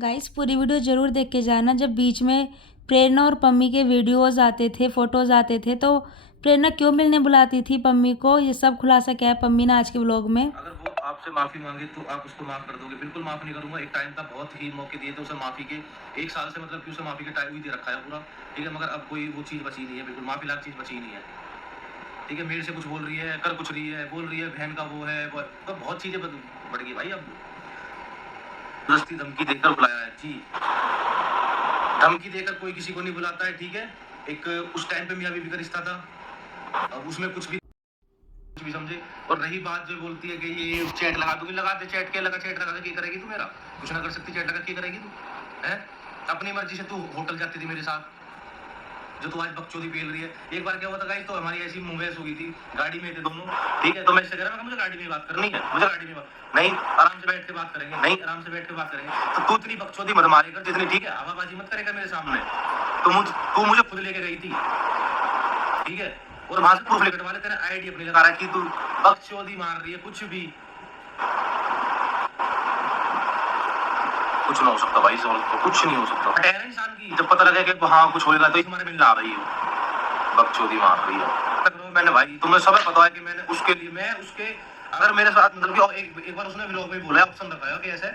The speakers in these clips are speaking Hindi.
गाइस पूरी वीडियो ज़रूर देख के जाना। जब बीच में प्रेरणा और पम्मी के वीडियोज़ आते थे, फ़ोटोज़ आते थे, तो प्रेरणा क्यों मिलने बुलाती थी पम्मी को, ये सब खुलासा किया है पम्मी ने आज के व्लॉग में। अगर वो आपसे माफी मांगे तो आप उसको माफ कर दोगे? बिल्कुल माफ नहीं करूंगा। एक टाइम था बहुत ही मौके दिए थे उसे माफी के, 1 साल से मतलब कि उसे माफी के टाइम ही दे रखा है पूरा। ठीक है, मगर अब कोई वो चीज बची नहीं है, बिल्कुल माफी लायक चीज बची नहीं है। ठीक है, मेरे से कुछ बोल रही है, कर कुछ रही है, बोल रही है बहन का वो है, तो बहुत चीजें बढ़ गई भाई। अब जबरदस्ती धमकी देकर बुलाया है जी। धमकी देकर कोई किसी को नहीं बुलाता है। ठीक है, एक उस टाइम पे मियां बीवी का रिश्ता था, अब उसमें कुछ भी समझे। और रही बात जो बोलती है कि ये चैट लगा दूंगी, लगा दे चैट के, लगा चैट लगा के करेगी तू? मेरा कुछ ना कर सकती, चैट लगा के करेगी तू? है अपनी मर्जी से तू होटल जाती थी मेरे साथ, जो तू आज बकचोदी पेल रही है। एक बार क्या हुआ था गाइस, तो हमारी ऐसी मुंबई हो गई थी, गाड़ी में थे दोनों। ठीक है, तो मैं इससे कह रहा था मुझे गाड़ी में बात करनी है, मुझे गाड़ी में बात नहीं, आराम से बैठ के बात करेंगे, नहीं आराम से बैठ के बात करेंगे। तो तू इतनी बकचोदी मत मारेगा जितनी, ठीक है, हवाबाजी मत करेगा मेरे सामने। तू मुझे खुद लेके गई थी, ठीक है, और वहां से प्रूफ लेकर वाले तेरे आईडी अपनी लगा रहा है कि तू बकचोदी मार रही है। कुछ ना हो सकता भाई, इस औरत को कुछ नहीं हो सकता। ठहर इंसान की जब पता लगे कि हाँ कुछ होगा, तो इस हमारे मिलने आ रही हो, बकचोदी मार रही है। मैंने भाई तुम्हें सब पता है कि मैंने उसके लिए, मैं उसके, अगर मेरे साथ मतलब कि एक बार उसने व्लॉग में बोला है, ऑप्शन रखा है कि ऐसे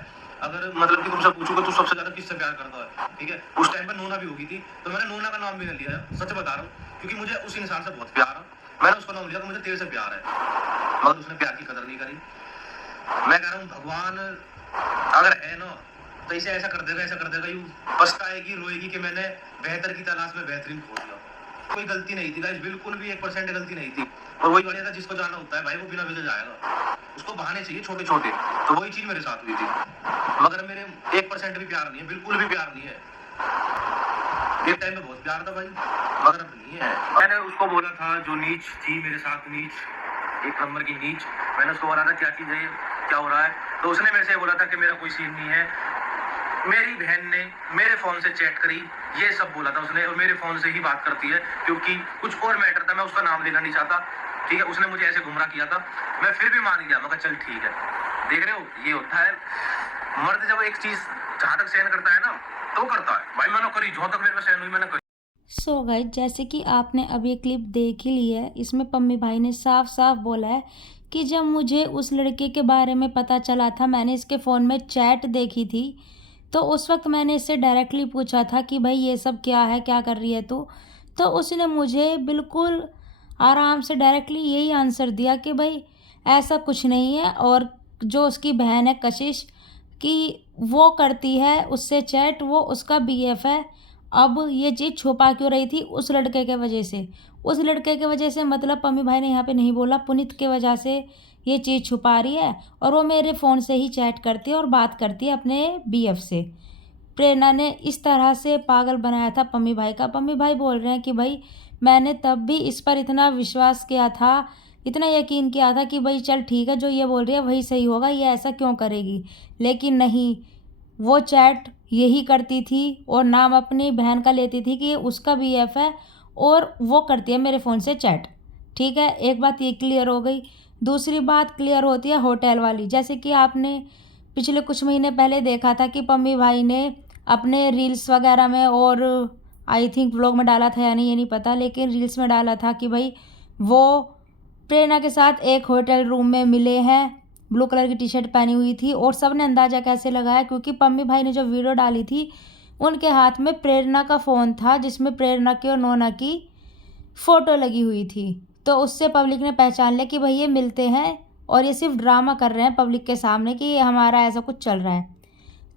अगर मतलब कि तुमसे पूछूंगा तू सबसे ज्यादा किससे प्यार करता है, ठीक है, उस टाइम पर नोना भी होगी थी, तो मैंने नोना का नाम भी नहीं लिया है, सच बता रहा हूँ, क्योंकि मुझे उस इंसान से बहुत प्यार है। मैंने उसका नाम लिया कि मुझे तेरे से प्यार है, मगर उसने प्यार की कदर नहीं करी। मैं कह रहा हूँ भगवान अगर है ना, तो इसे ऐसा कर देगा, यूं पछताएगी, रोएगी कि मैंने बेहतर की तलाश में बेहतरीन खो दिया। कोई गलती नहीं थी गाइस, बिल्कुल भी 1% गलती नहीं थी। और वही बढ़िया था, जिसको जाना होता है भाई वो बिना वजह जाएगा, उसको बहाने चाहिए छोटे छोटे। तो वही चीज मेरे साथ हुई थी, मगर मेरे 1% भी प्यार नहीं है, बिल्कुल भी प्यार नहीं है। एक टाइम में बहुत प्यार था भाई, मगर अब नहीं है। मैंने उसको बोला था जो नीच थी मेरे साथ, नीच, एक नंबर की नीच, मैंने उसको बोला था क्या चीज है, क्या हो रहा है, तो उसने मेरे से बोला था कि मेरा कोई सीन नहीं है। मेरी बहन ने मेरे फोन से चैट करी, ये सब बोला था उसने, और मेरे फोन से ही बात करती है, क्योंकि कुछ और मैटर था, मैं उसका नाम लेना नहीं चाहता। ठीक है, उसने मुझे ऐसे गुमराह किया था, मैं फिर भी मान गया, मगर चल ठीक है। देख रहे हो, ये होता है मर्द, जब एक चीज जहां तक सहन करता है ना, तो करता है भाई। मैंने करी, जहां तक मेरे में सहन हुई मैंने करी। सो गाइस जैसे कि आपने अब ये क्लिप देख ही ली है, इसमें पम्मी भाई ने साफ साफ बोला है कि जब मुझे उस लड़के के बारे में पता चला था, मैंने इसके फ़ोन में चैट देखी थी, तो उस वक्त मैंने इससे डायरेक्टली पूछा था कि भाई ये सब क्या है, क्या कर रही है तू। तो उसने मुझे बिल्कुल आराम से डायरेक्टली यही आंसर दिया कि भाई ऐसा कुछ नहीं है, और जो उसकी बहन है कशिश, कि वो करती है उससे चैट, वो उसका बीएफ है। अब ये चीज़ छुपा क्यों रही थी? उस लड़के के वजह से। उस लड़के के वजह से मतलब पम्मी भाई ने यहाँ पे नहीं बोला, पुनीत के वजह से ये चीज़ छुपा रही है, और वो मेरे फ़ोन से ही चैट करती है और बात करती है अपने बीएफ से। प्रेरणा ने इस तरह से पागल बनाया था पम्मी भाई का। पम्मी भाई बोल रहे हैं कि भाई मैंने तब भी इस पर इतना विश्वास किया था, इतना यकीन किया था कि भाई चल ठीक है, जो ये बोल रही है वही सही होगा, ये ऐसा क्यों करेगी। लेकिन नहीं, वो चैट यही करती थी और नाम अपनी बहन का लेती थी कि ये उसका बीएफ है, और वो करती है मेरे फ़ोन से चैट। ठीक है, एक बात ये क्लियर हो गई। दूसरी बात क्लियर होती है होटल वाली। जैसे कि आपने पिछले कुछ महीने पहले देखा था कि पम्मी भाई ने अपने रील्स वगैरह में, और आई थिंक व्लॉग में डाला था या नहीं ये नहीं पता, लेकिन रील्स में डाला था कि भाई वो प्रेरणा के साथ एक होटल रूम में मिले हैं, ब्लू कलर की टी शर्ट पहनी हुई थी। और सब ने अंदाज़ा कैसे लगाया, क्योंकि पम्मी भाई ने जो वीडियो डाली थी उनके हाथ में प्रेरणा का फ़ोन था, जिसमें प्रेरणा की और नोना की फ़ोटो लगी हुई थी। तो उससे पब्लिक ने पहचान लिया कि भाई ये मिलते हैं, और ये सिर्फ ड्रामा कर रहे हैं पब्लिक के सामने कि ये हमारा ऐसा कुछ चल रहा है।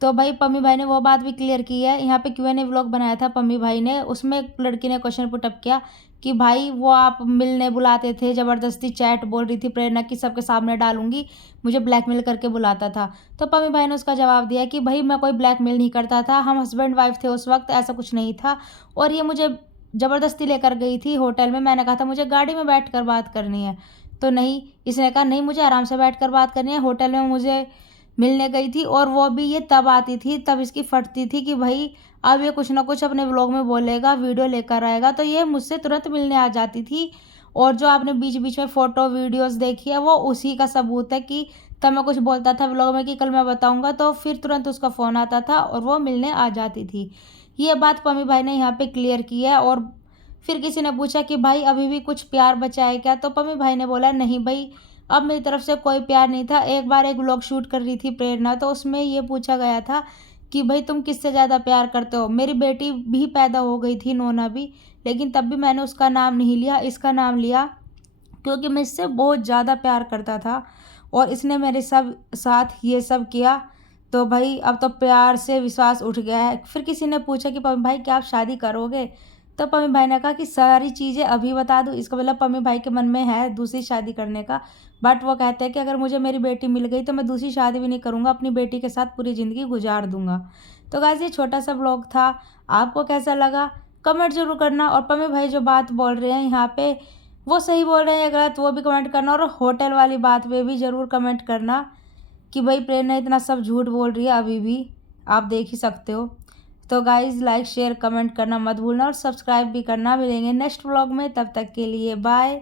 तो भाई पम्मी भाई ने वो बात भी क्लियर की है। यहाँ पे क्यूएनए व्लॉग बनाया था पम्मी भाई ने, उसमें एक लड़की ने क्वेश्चन पुटअप किया कि भाई वो आप मिलने बुलाते थे, ज़बरदस्ती चैट बोल रही थी प्रेरणा की सबके सामने डालूंगी, मुझे ब्लैकमेल करके बुलाता था। तो पम्मी भाई ने उसका जवाब दिया कि भाई मैं कोई ब्लैकमेल नहीं करता था, हम हस्बैंड वाइफ थे उस वक्त, ऐसा कुछ नहीं था। और ये मुझे ज़बरदस्ती लेकर गई थी होटल में, मैंने कहा था मुझे गाड़ी में बैठ कर बात करनी है, तो नहीं, इसने कहा नहीं मुझे आराम से बैठ कर बात करनी है, होटल में मुझे मिलने गई थी। और वो भी ये तब आती थी, तब इसकी फटती थी कि भाई अब ये कुछ ना कुछ अपने व्लॉग में बोलेगा, वीडियो लेकर आएगा, तो ये मुझसे तुरंत मिलने आ जाती थी। और जो आपने बीच बीच में फ़ोटो वीडियोस देखी है, वो उसी का सबूत है कि तब मैं कुछ बोलता था व्लॉग में कि कल मैं बताऊंगा, तो फिर तुरंत उसका फ़ोन आता था और वो मिलने आ जाती थी। ये बात पम्मी भाई ने यहाँ पे क्लियर की है। और फिर किसी ने पूछा कि भाई अभी भी कुछ प्यार बचा है क्या? तो पम्मी भाई ने बोला नहीं भाई, अब मेरी तरफ से कोई प्यार नहीं था। एक बार एक व्लॉग शूट कर रही थी प्रेरणा, तो उसमें ये पूछा गया था कि भाई तुम किससे ज़्यादा प्यार करते हो? मेरी बेटी भी पैदा हो गई थी, नोना भी, लेकिन तब भी मैंने उसका नाम नहीं लिया, इसका नाम लिया, क्योंकि मैं इससे बहुत ज़्यादा प्यार करता था और इसने मेरे सब साथ ये सब किया। तो भाई अब तो प्यार से विश्वास उठ गया है। फिर किसी ने पूछा कि पम्मी भाई क्या आप शादी करोगे? तो पम्मी भाई ने कहा कि सारी चीज़ें अभी बता दूँ। इसका मतलब पम्मी भाई के मन में है दूसरी शादी करने का, बट वो कहते हैं कि अगर मुझे मेरी बेटी मिल गई तो मैं दूसरी शादी भी नहीं करूँगा, अपनी बेटी के साथ पूरी ज़िंदगी गुजार दूँगा। तो गाइस ये छोटा सा व्लॉग था, आपको कैसा लगा कमेंट ज़रूर करना। और पम्मी भाई जो बात बोल रहे हैं यहाँ पे, वो सही बोल रहे हैं या गलत, वो भी कमेंट करना। और होटल वाली बात पे भी ज़रूर कमेंट करना कि भाई प्रेरणा इतना सब झूठ बोल रही है, अभी भी आप देख ही सकते हो। तो गाइज़ लाइक शेयर कमेंट करना मत भूलना और सब्सक्राइब भी करना। मिलेंगे नेक्स्ट व्लॉग में, तब तक के लिए बाय।